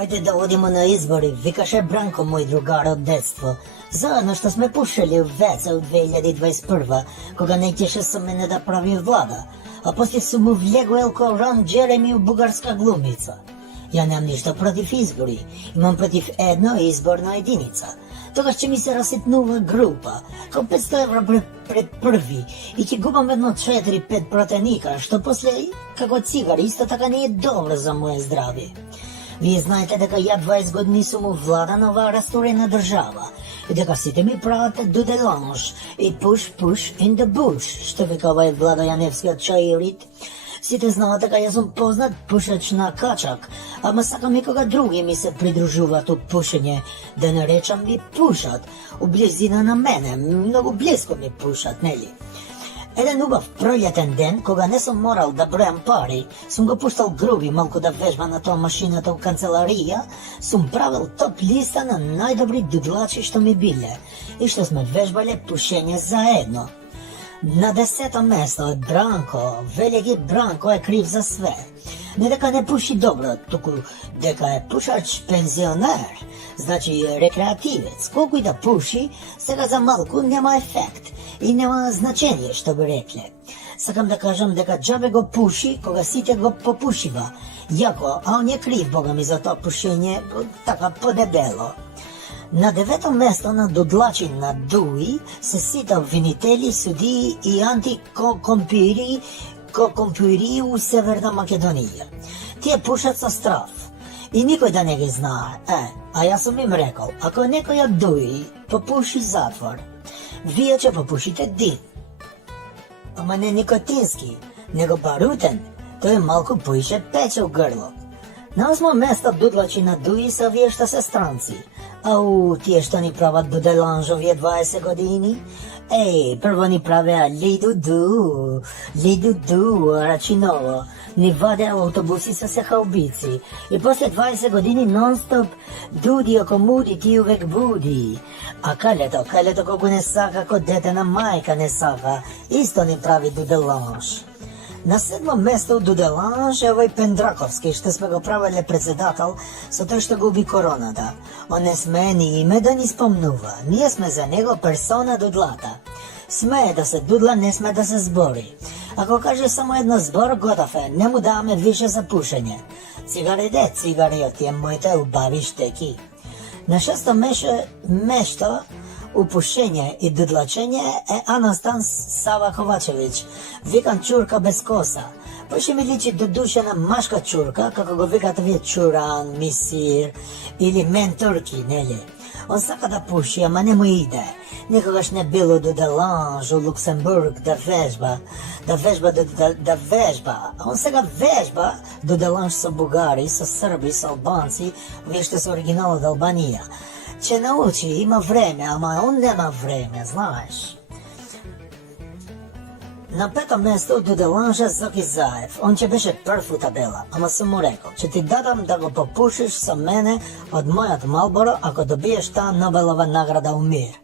Ajde da odimo na izbori, vikaše Branko, moj drugar od detstva. Zajedno što sme pušili veca u 2021. Koga najtješe sa mene da pravi vlada. A poslije su mu vljegovali kao Ron Jeremy, bugarska glumica. Ja nemam ništa protiv izbori, imam protiv jedno izborna jedinica. Toga će mi se rasitnuva grupa, kao 500 evra pred prvi, i ti gubam jedno 4-5 protenika, što poslije, kako cigar, isto tako nije dobro za moje zdravlje. Vi znajte дека ja 20 години сум у влада на оваа расторена држава и дека сите ми прават дуделанж и push in the bush, што вика овај Владо Јаневскиот чаирит. Сите знаат дека јас сум познат пушач на качак, ама сакам и кога други ми се придружуваат у пушење, да не речам ми пушат, у близина на мене, многу близко ми пушат, нели? Еден убав пролетен ден, кога не сум морал да бројам пари, сум го пуштал Груби малку да вежба на тоа машината у канцеларија, сум правил топ листа на најдобри дудлачи што ми биле и што сме вежбале пушење заедно. На 10-то место е Бранко, велики Бранко е крив за све. Не дека не пуши добро, туку дека е пушач пензионер, значи рекреативец. Колку и да пуши, сега за малку нема ефект и нема значение, што би рекле. Сакам да кажам дека џабе го пуши кога сите го попушива. Јако, а он е крив, бога ми, за тоа пушење така подебело. На 9-то место на дудлачи на ДУИ се сите обвинители, судии и антикомпири у Северна Македонија. Тие пушат со страф. И никој да не ги знае. А јас сум им рекол, ако некој од ДУИ попуши затвор, вие ќе попушите дим. Ама не никотински, него барутен, тој малку поише пече у грло. На 8-то место дудлачи на ДУИ се овие што се странци. Ау, тие што ни прават дуделанж овие 20 години? Прво ни правеа лиду-ду, рачиново. Ни вадеа автобуси со сехаубици. И после 20 години нон-стоп дуди око муди, ти увек буди. А калето кога не сака, ко дете на мајка не сака, исто ни прави дуделанж. На 7-то место у дуделанж е овој Пендраковски, што сме го правеле председател со тој што губи короната. Он не смее ни име да ни спомнува. Ние сме за него персона дудлата. Смее да се дудла, не сме да се збори. Ако каже само едно збор, готов е, не му даваме више за пушење. Цигари од тие моите убави штеки. На 6-то место у пушење и дудлачење е Анастан Сава Ковачевиќ, викан чурка без коса. Поше ми личи до душа на машка чурка, како го викате вие чуран, мисир или ментурки, нели? Он сака да пуши, ама не му иде. Никогаш не било до дуделанж у Луксембург да вежба. Он сега вежба дуделанж со бугари, со срби, со албанци, вие што се оригинал од Албанија. Че научи, има време, ама он нема време, знаеш. На 5-то место дуделанжа Зоки Заев. Он ќе беше прв у табела, ама сум му рекол, че ти дадам да го попушиш со мене од мојот Малборо ако добиеш таа Нобелова награда у мир.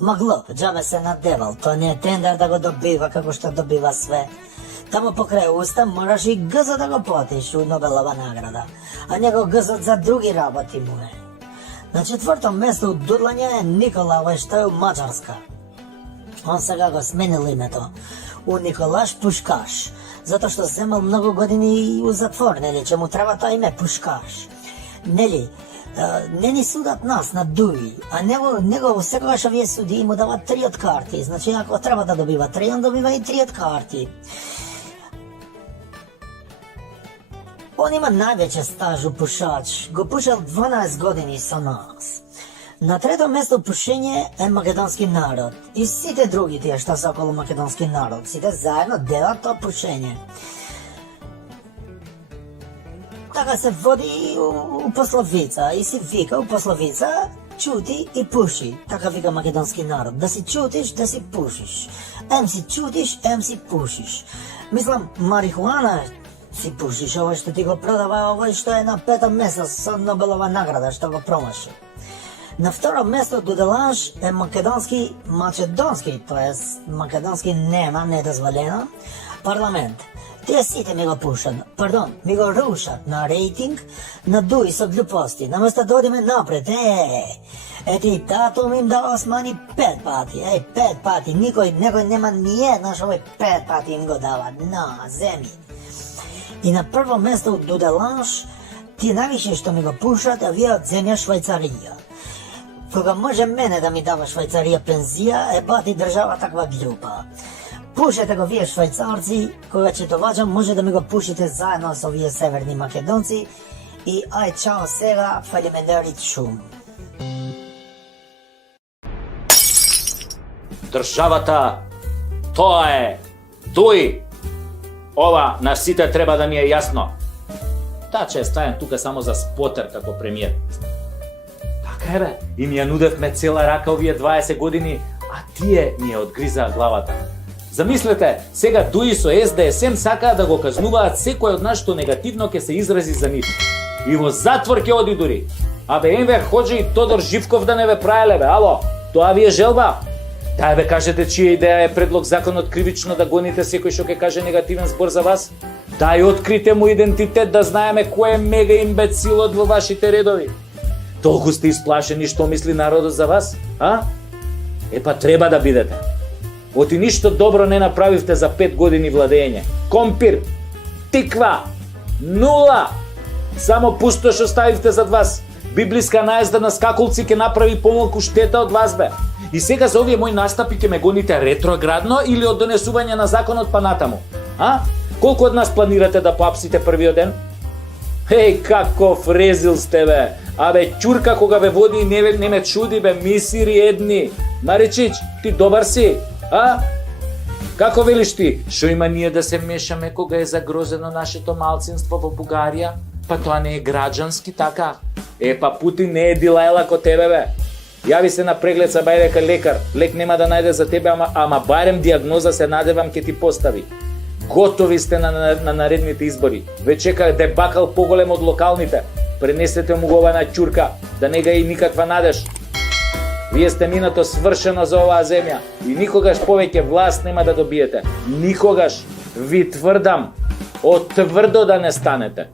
Ама глуп, џабе се надевал, тоа не е тендер да го добива како што добива све. Тамо покрај уста мораш и гзот да го платиш у Нобелова награда, а него гзот за други работи му е. На 4-то место у дудлање е Никола, овој што е у Маđарска. Он сега го сменил името у Николаш Пушкаш, затоа што земал многу години у затвор, нели, че му треба тоа име Пушкаш. Нели, не ни судат нас на ДУИ, а него секогаш овие суди му дават 3 од карти, значи ако треба да добива 3, он добива и 3 од карти. Он има највеќе стаж у пушач, го пушал 12 години со нас. На 3-то место пушење е македонски народ и сите други тие што се околу македонски народ, сите заедно делат тоа пушење. Така се води у пословица и си вика у пословица чути и пуши, така вика македонски народ, да си чутиш, да си пушиш. Ем си чутиш, ем си пушиш. Мислам, марихуана си пушиш, овој што ти го продава, овој што е на 5-то место со Нобелова награда, што го промаши. На 2-то место дуделанж е македонски, тоа е македонски нема, недозволено, парламент. Тие сите ми го пушат, пардон, ми го рушат на рейтинг, на дуи со глупости, наместо да одиме напред, Ети татом им дава смани 5 пати, 5 пати, некој нема ни една што 5 пати им го дава, на земји. И на прво место од Дуделанш, ти највише што ми го пушат, а вие од земја Швајцарија. Кога може мене да ми дава Швајцарија пензија, бати држава таква глупа. Пушете го вие швајцарци, кога ќе доваѓам може да ми го пушите заедно со вие северни македонци и ај чао сега, фалимендарит шум. Државата, тоа е Дуи. Ова на сите треба да ми е јасно. Таа че е ставен тука само за спотер како премиер. Така е бе, и ми ја нудевме цела рака овие 20 години, а тие ми ја одгризаа главата. Замислете, сега Дуи со СДСМ сакаат да го казнуваат секој од нас што негативно ќе се изрази за нив. И во затвор ќе оди дури. Абе Енвер Хоџи и Тодор Живков да не ве праеле бе, ало, тоа ви е желба? Дај бе кажете чија идеја е предлог законот кривично да гоните секој што ќе каже негативен збор за вас? Дај открите му идентитет да знаеме кој е мега имбецилот во вашите редови. Толку сте исплашени што мисли народот за вас, а? Епа треба да бидете. Оти ништо добро не направивте за 5 години владење. Компир, тиква, нула. Само пустош оставивте зад вас. Библиска наезда на скакулци ќе направи помалку штета од вас бе. И сега за овие мои настапи ќе ме гоните ретроградно или од донесување на законот па натаму? А? Колку од нас планирате да поапсите првиот ден? Еј, каков резил сте бе! Абе, ќурка кога ве води и не ме чуди бе, мисири едни. Маричич, ти добар си? А? Како велиш ти? Шо има ние да се мешаме кога е загрозено нашето малцинство во Бугарија? Па тоа не е граѓански така? Епа Путин не е Дилајла ко тебе бе. Јави се на преглед са бајдека лекар. Лек нема да најде за тебе, ама барем диагноза се надевам ке ти постави. Готови сте на наредните избори. Ве чека дебакал поголем од локалните. Пренесете му го ова на ќурка, да не га и никаква надеж. Вие сте минато свршено за оваа земја и никогаш повеќе власт нема да добиете. Никогаш. Ви тврдам, од тврдо да не станете.